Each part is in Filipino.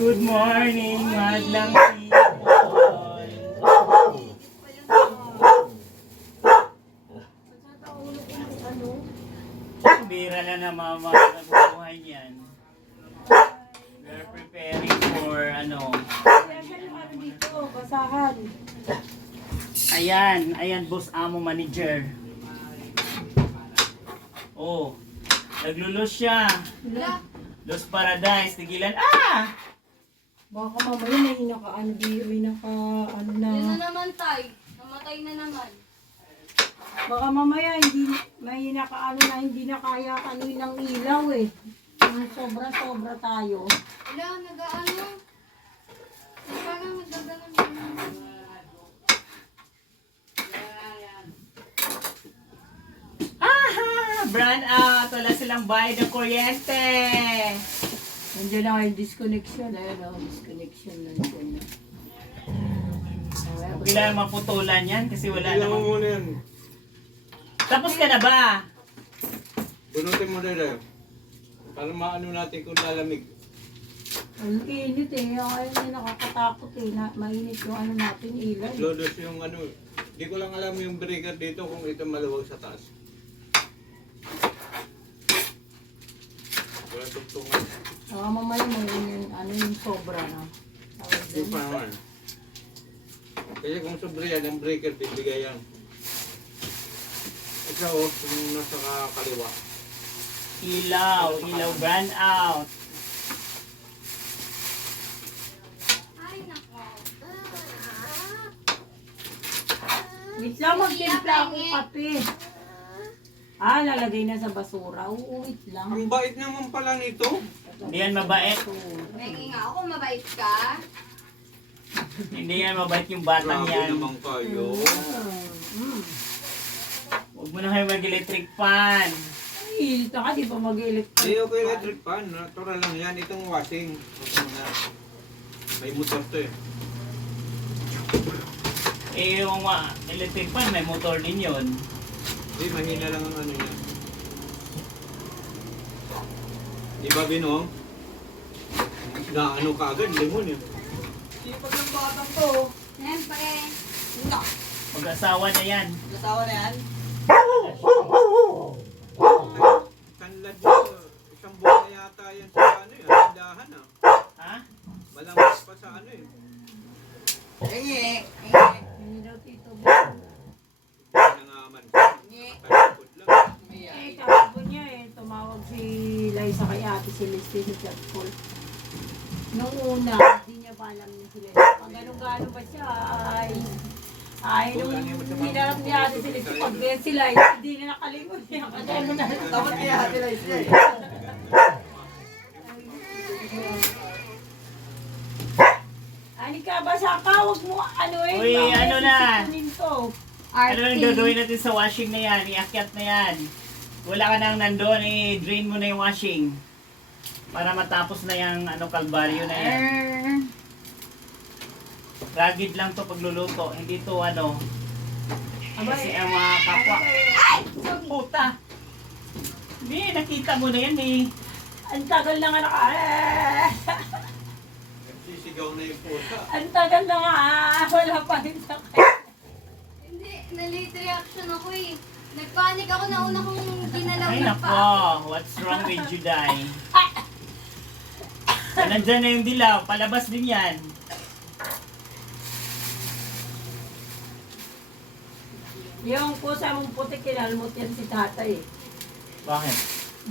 Good morning, madlang people. Bira na na mama nabubuhay niyan. We're preparing for dito, basahan. Ayan, boss amo manager. Oh, naglulus siya. Los Paradise, tigilan. Baka mamaya may naka-ano na. Yun na naman tay. Namatay na naman. Baka mamaya may naka-ano na hindi na kaya kanin ng ilaw eh. Sobra-sobra tayo. Wala, nag-ano. Parang magdaganan. Brand out, wala silang bayad ng kuryente. Nandiyan na yung disconnection. Ayun o, disconnection nandiyan na. Kailangan maputulan yan kasi wala Tingnan mo namang... muna yan. Tapos ka na ba? Bunutin mo dito. Para maano natin kung lalamig. Ang init eh. Ayun yung nakakatakot eh. Mainit yung ano natin ilaw. Lodos yung ano. Hindi ko lang alam yung breaker dito kung ito maluwag sa taas. Wala tugtungan. Baka mamaya may yung sobra na. Hindi pa naman. Kasi kung sobre yan, ang breaker bibigay yan. Ito o, yung nasa kaliwa. Ilaw, brand out. Ay, nako. Wait lang, magtimpla akong kape. Lalagay na sa basura. Oo, wait lang. Ang bait naman pala nito. Hindi yan mabait. Pengi nga ako, mabait ka. Hindi yan mabait yung batang Grabe yan. naman kayo. Huwag mo na kayo mag-electric fan. Ay, taka, di ba mag-electric? Hindi okay electric fan. Natural lang yan. Itong washing. Ito na. May motor to eh. Yung electric fan, may motor din yun. Hindi, mahina lang ang ano niya. Di ba Binong? Na ano ka agad, lemon yun. Sipag ng batang to. Siyempre. Mag-asawa na yan. Nasawa na yan. Kanlad mo, isang buwan na yata yan sa ano eh, tindahan ah. Ha? Malamang pa sa ano eh. Engi. Hindi daw tito. Nangaman. Engi. Kalipod lang. Kahapon niya tumawag si Liza kay ate Celeste sa chat call. Nung una, hindi niya pa alam niya sila. Pag gano'n ba siya, nung hinarap niya ate Celeste, pag si Liza, hindi na nakalimot niya. Kasi na. Dapat kaya hati lang siya eh. Anika, basa ka, huwag mo Uy, ano na? Ano Arte. yung gagawin natin sa washing na yan? Iakyat na yan. Wala ka nang nandun, i-drain mo na yung washing. Para matapos na yung kalbaryo na yan. Ragid lang to pagluluto, hindi to kasi ang mga kapwa. Ay! Puta! Hindi, nakita mo na yan eh. Ang tagal na nga Sisigaw na yung pusa. ang tagal na nga, wala pa rin sa Hindi, na-late reaction ako eh. Nagpanik ako na una kong ginalaw Ay na nako, pa. what's wrong with you, Day? Nandyan na yung dilaw, palabas din yan. Yung pusa mong puti, kinalmot yan si tatay. Bakit?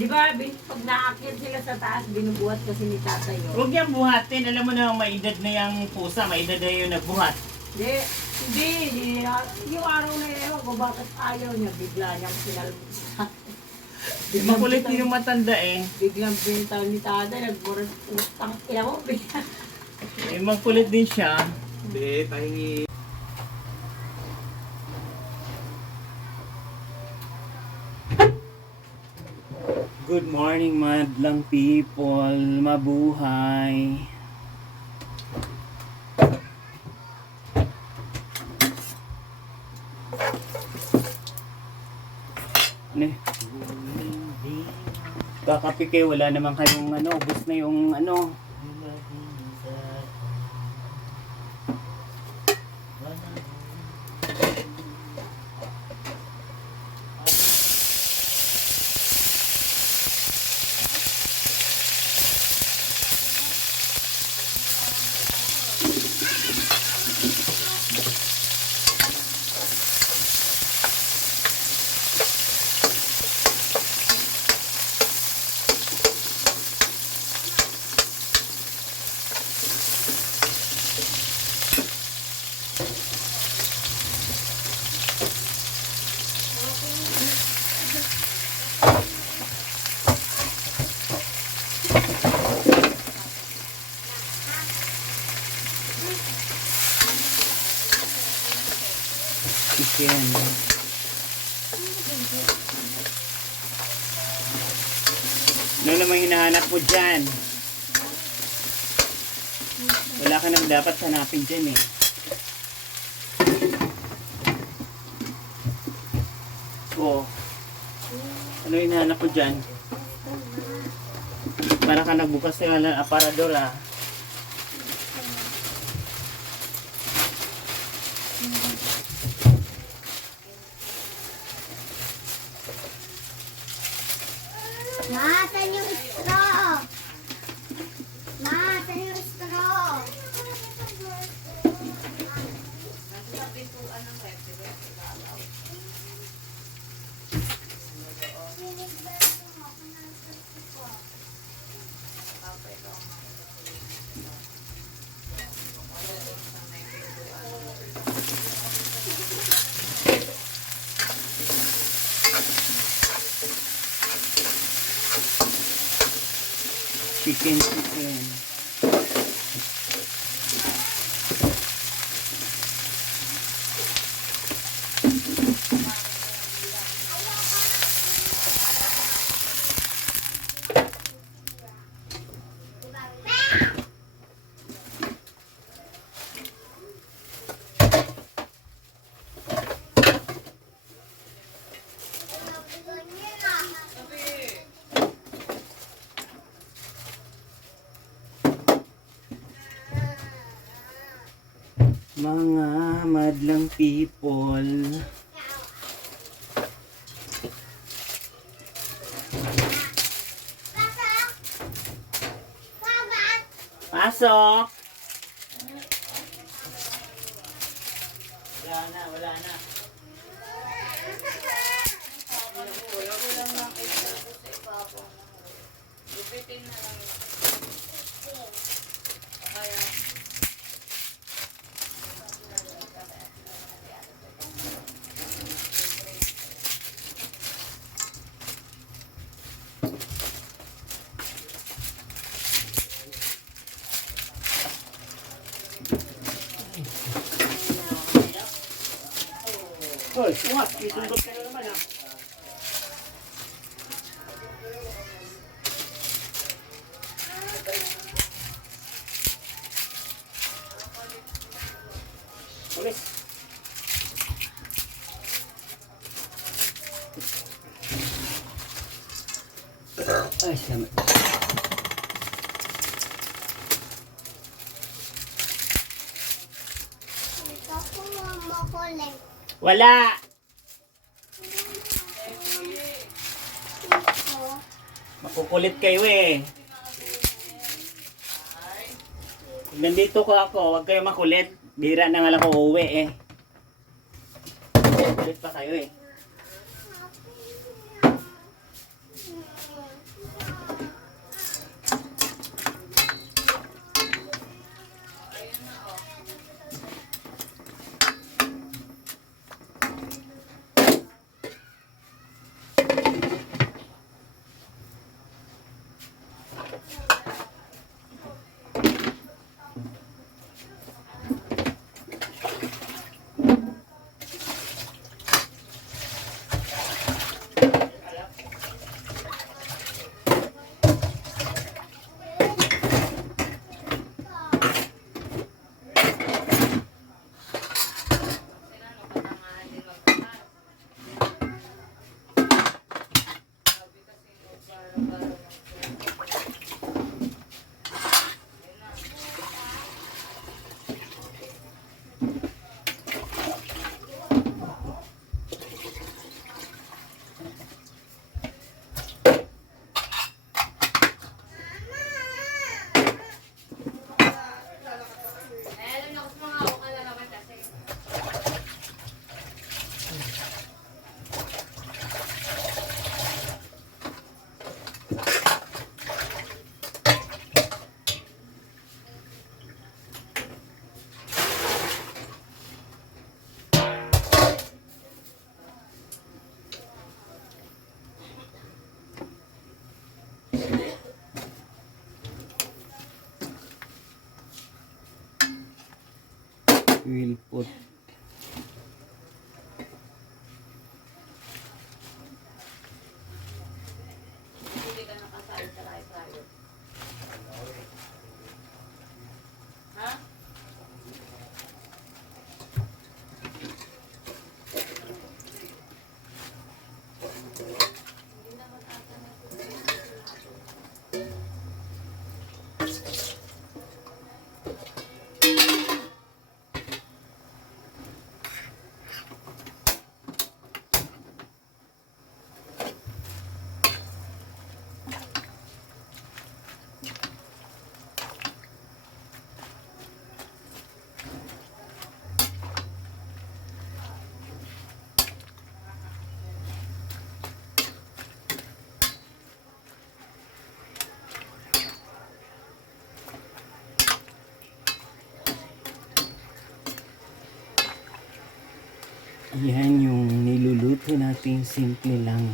Di ba, pag naakyat sila sa taas, binubuhat kasi ni tatay yun. Huwag niyang buhatin, alam mo na maedad na yung pusa, maedad na yung nagbuhat. Hindi. Yung araw na yun, ewan ko bakit ayaw niya, bigla niyang kinalmot sa Makulit din yung matanda eh. Biglang binitaw ni tatay, nagburat, utang, ina mo, Magkulit din siya. Hindi, pahingi. Good morning, madlang people. Mabuhay. Ano? Kakape kayo, wala naman kayong ubos na yung Chicken. Ano naman hinahanap mo dyan? Wala ka nang dapat hanapin dyan eh. Oo. Ano hinahanap mo dyan? Para ka nagbukas ng aparador ah. Ma, saan yung straw? Ma, saan yung straw? Chicken, chicken. Mga madlang people. Pasok! Wala na, wala na. Hoy, sumas, itundot ka na naman ah. Ulis. Ay, salamat. Ako makulit. Wala! Makukulit kayo eh. Pag nandito ko ako, huwag kayo makulit. Bira na nga lang ako uuwi eh. Kulit pa kayo eh. Wilpot. Hindi ka nakasalit sa tayo. Ha? Yan yung niluluto natin, simple lang.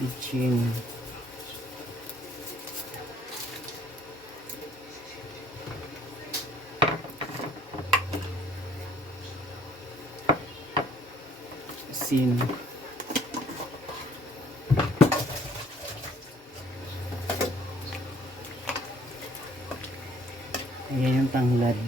Pitching. Asin. Ayan yung tanglad.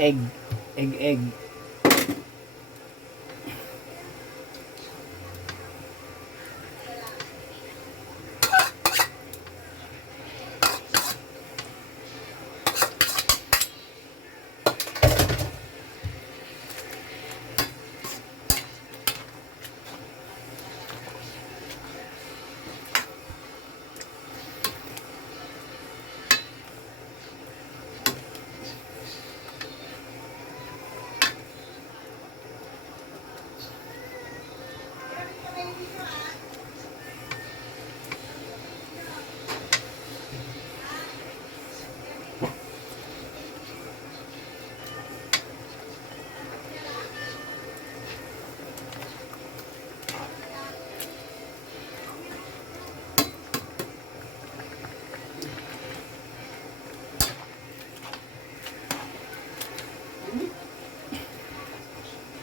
Egg. Egg.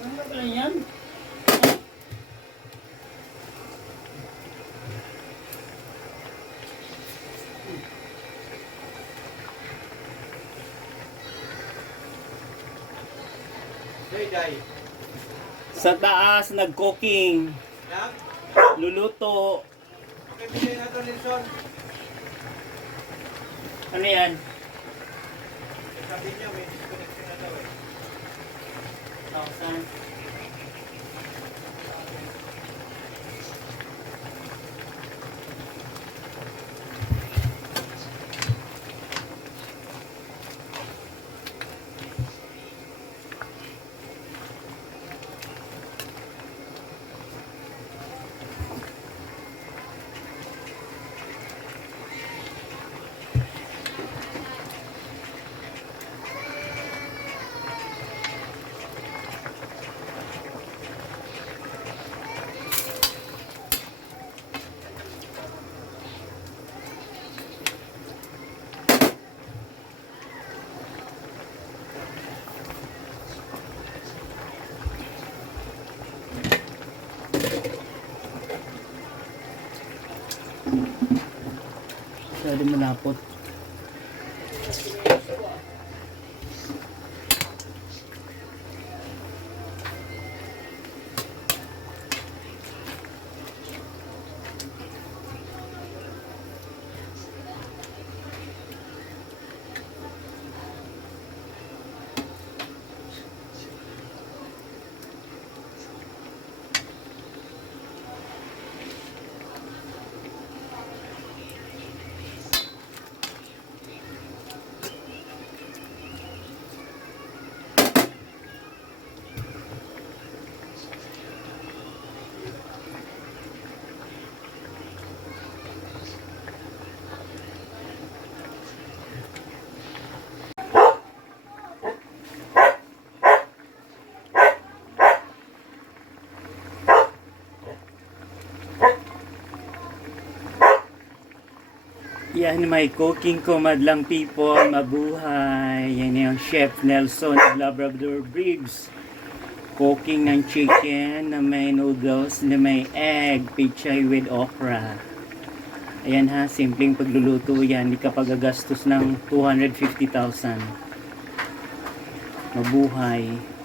Ano ba yan? Day. Sa taas, nag-cooking. Yan. Luluto. Okay, bigyan na ito, Nelson. Ano yan? Sabi niya, may disconnection na daw eh. 1,000. Masyado malapot. Yan may cooking ko madlang people, mabuhay. Yan yung Chef Nelson of Labrador Bridge. Cooking ng chicken na may noodles na may egg, pichay with okra. Ayan ha, simpleng pagluluto yan. Hindi ka pagagastos ng 250,000. Mabuhay.